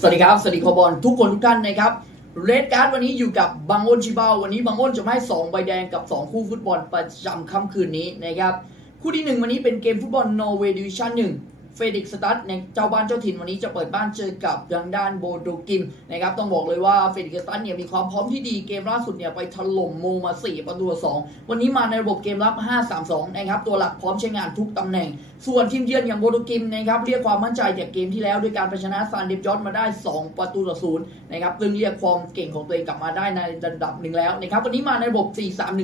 สวัสดีครับ สวัสดีคอบอลทุกคนทุกท่านนะครับเรดการ์ดวันนี้อยู่กับบางอ้นชิบาวันนี้บางอ้นจะมาให้2ใบแดงกับ 2 คู่ฟุตบอลประจำค่ำคืนนี้นะครับคู่ที่ 1 วันนี้เป็นเกมฟุตบอลนอร์เวย์ดิวิชั่นหนึ่ง เฟดิกสตัดในเจ้าบ้านเจ้าถิ่นวันนี้จะเปิดบ้านเจอกับทางด้านโบโดกิมนะครับต้องบอกเลยว่าเฟดิกสตัดเนี่ยมีความพร้อมที่ดีเกมล่าสุดเนี่ยไปถล่มโมมา 4 ประตูต่อสองวันนี้มาในระบบเกมรับ 5-3-2 นะครับตัวหลักพร้อมใช้งานทุกตำแหน่ง ส่วนทีมเยือนอย่างโบโดกิมนะครับเรียกความมั่นใจจากเกมที่แล้วด้วยการชนะซานเดฟยอดมาได้ 2 ประตูต่อศูนย์นะครับซึ่งเรียกความเก่งของตัวเองกลับมาได้ในระดับหนึ่งแล้วนะครับวันนี้มาในระบบ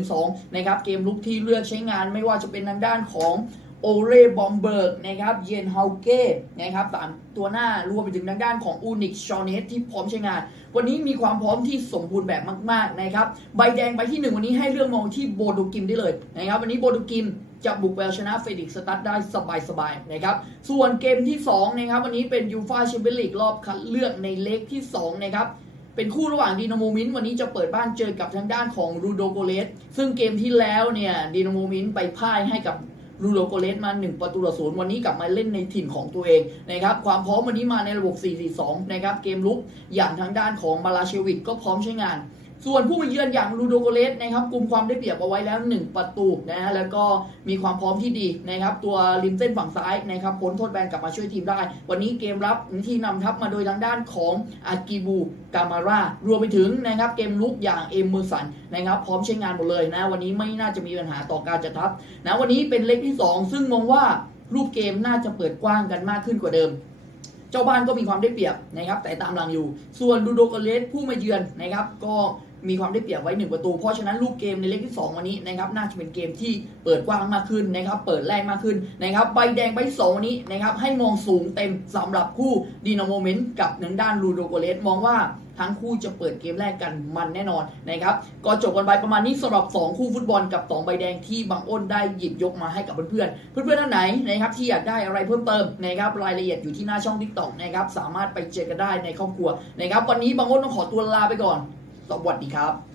4-3-1-2 นะครับเกมลุกที่เลือกใช้งานไม่ว่าจะเป็นทางด้านของ โอเรบอมเบิร์กนะครับ เยนเฮาเก้นะครับสามตัวหน้ารวมไปถึงทางด้านของอูนิกชอเนสที่พร้อมใช้งาน วันนี้มีความพร้อมที่สมบูรณ์แบบมาก ๆ นะครับ ใบแดงใบที่ 1 วันนี้ให้เรื่องมองที่โบดูกิมได้เลยนะครับ วันนี้โบดูกิมจะบุกไปชนะเฟดิกสตัดได้สบายๆนะครับ ส่วนเกมที่ 2 นะครับ วันนี้เป็นยูฟาแชมเปี้ยนลีกรอบคัดเลือกในเล็กที่ 2 นะครับเป็นคู่ระหว่างดีนาโมมินวันนี้จะเปิดบ้านเจอกับทางด้านของรูโดโกเลสซึ่งเกมที่แล้วเนี่ยดีนาโมมินไปพ่ายให้กับ รูโดโกเลสมา1ประตูต่อศูนย์วันนี้กลับมาเล่นในถิ่นของตัวเองนะครับความพร้อมวันนี้มาในระบบ 4-4-2 นะครับเกมลุกอย่างทางด้านของมาลาเชวิกก็พร้อมใช้งาน ส่วนผู้มาเยือนอย่างรูโดโกเลสนะครับกลุ่มความได้เปรียบเอาไว้แล้ว 1 ประตูนะฮะแล้วก็มีความพร้อมที่ดีนะครับตัวริมเส้นฝั่งซ้ายนะครับพ้นโทษแบนกลับมาช่วยทีมได้ วันนี้เกมรับที่นำทัพมาโดยทางด้านของอากิบูกามาร่ารวมไปถึงนะครับเกมลุกอย่างเอมเมอร์สันนะครับพร้อมใช้งานหมดเลยนะวันนี้ไม่น่าจะมีปัญหาต่อการจัดทัพนะวันนี้เป็นเล็กที่ 2 ซึ่งมองว่ารูปเกมน่าจะเปิดกว้างกันมากขึ้นกว่าเดิมเจ้าบ้านก็มีความได้เปรียบนะครับแต่ตามหลังอยู่ ส่วนดูโดโกเลสผู้มาเยือนนะครับก็ มีความได้เปรียบไว้หนึ่งประตู เพราะฉะนั้นลูกเกมในเล็กที่ 2 วันนี้นะครับน่าจะเป็นเกมที่เปิดกว้างมากขึ้นนะครับเปิดแรงมากขึ้นนะครับใบแดงใบสองวันนี้นะครับให้มองสูงเต็มสำหรับคู่ดีนาโมเมนต์กับทางด้านลูโดโกเลสมองว่าทั้งคู่จะเปิดเกมแรกกันมันแน่นอนนะครับก็จบกันไปประมาณนี้สำหรับ 2 คู่ฟุตบอลกับ 2 ใบแดงที่บางอ้นได้หยิบยกมาให้กับเพื่อนๆ เพื่อนๆท่านไหนนะครับที่อยากได้อะไรเพิ่มเติมนะครับรายละเอียดอยู่ที่หน้าช่อง t ิ k t o k นะครับสามารถไปเจอกันได้ในครอบครัวนะครับวันนี้บางอ้นต้องขอตัวลาไปก่อน สวัสดีครับ